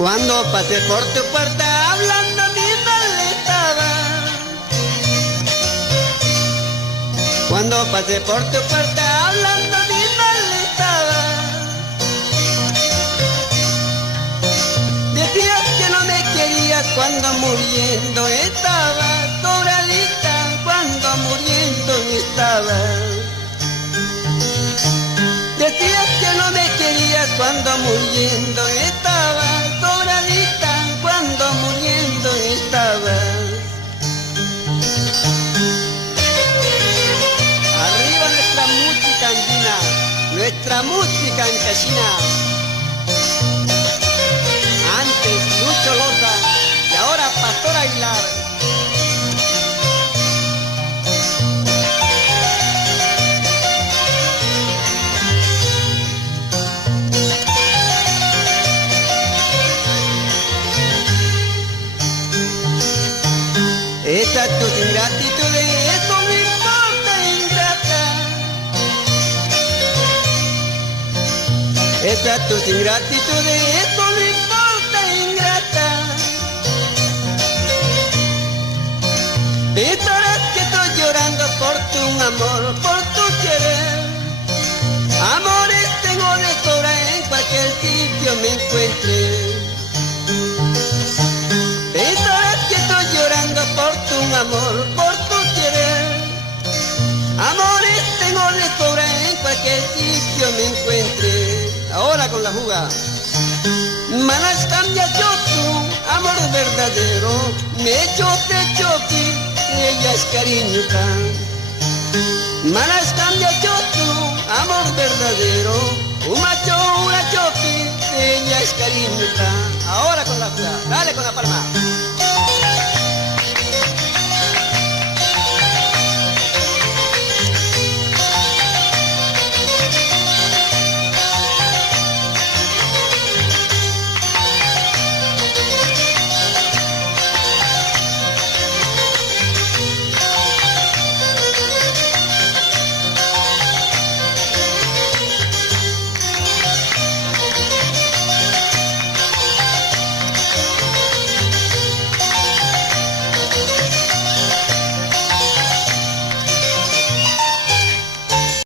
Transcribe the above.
Cuando pasé por tu puerta hablando mi mal estaba. Cuando pasé por tu puerta hablando mi mal estaba. Decías que no me querías cuando muriendo estaba. Doradita, cuando muriendo estaba. Decías que no me querías cuando muriendo estaba. Doradita, cuando muriendo estaba. Arriba nuestra música andina, nuestra música ancashina. Antes Lucho Loza y ahora Pastor Aguilar. Esas tus ingratitudes, eso no importa, ingrata. Esas tus ingratitudes, eso no importa, ingrata. Pensarás que estoy llorando por tu amor, por tu querer. Amores tengo de sobra, en cualquier sitio me encuentre. Por tu amor, por tu querer. Amores tengo de sobra, en cualquier sitio me encuentre. Ahora con la juga. Malas cambia yo tu amor verdadero. Me echo de choque, ella es cariño can. Malas cambia yo tu amor verdadero. Un macho, una choque, ella es cariño can. Ahora con la juga, dale con la palma.